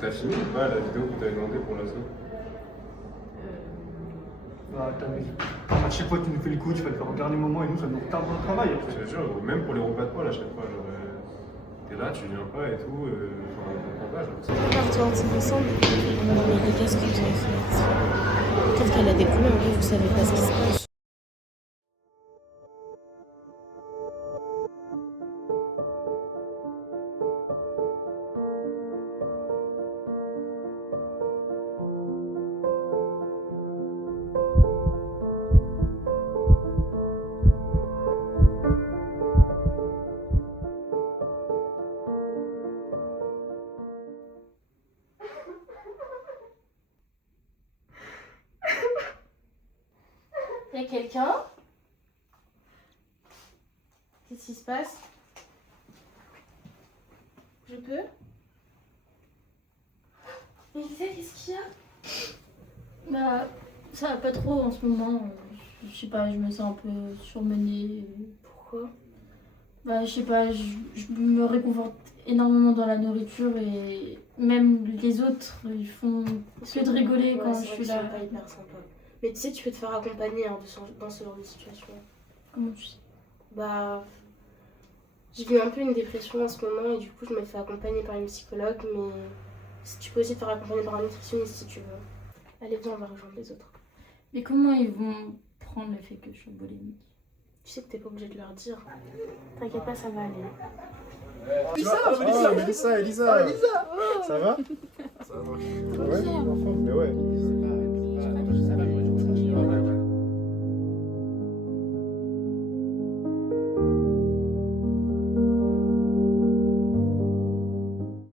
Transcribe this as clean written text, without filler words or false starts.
T'as fini ou pas la vidéo que t'avais demandé pour l'asso? Bah, à chaque fois que tu nous fais le coup, tu vas le faire au dernier moment et nous ça nous retarde dans le travail. Je te jure, même pour les repas de Paul à chaque fois, genre, t'es là, tu viens pas et tout, enfin, on comprend pas, genre. Partir ensemble. Non mais qu'est-ce que vous avez fait? Peut-être qu'elle a découlé, en vrai vous savez pas ce qui se passe. Y'a quelqu'un? Qu'est-ce qui se passe? Je peux? Elisa, qu'est-ce qu'il y a? Bah, ça va pas trop en ce moment. Je sais pas, je me sens un peu surmenée. Pourquoi? Bah, je sais pas, je me réconforte énormément dans la nourriture et même les autres, ils font que de rigoler quand je suis là. C'est pas hyper sympa. Mais tu sais, tu peux te faire accompagner hein, dans ce genre de situation. Comment tu sais? Bah, j'ai vu un peu une dépression en ce moment et du coup, je me fais accompagner par une psychologue. Mais si tu peux aussi te faire accompagner par un nutritionniste si tu veux. Allez, viens, on va rejoindre les autres. Mais comment ils vont prendre le fait que je suis bolémique? Tu sais que t'es pas obligé de leur dire. T'inquiète pas, ça va aller. Elisa, ça va? Ça va. Ouais, mais ouais.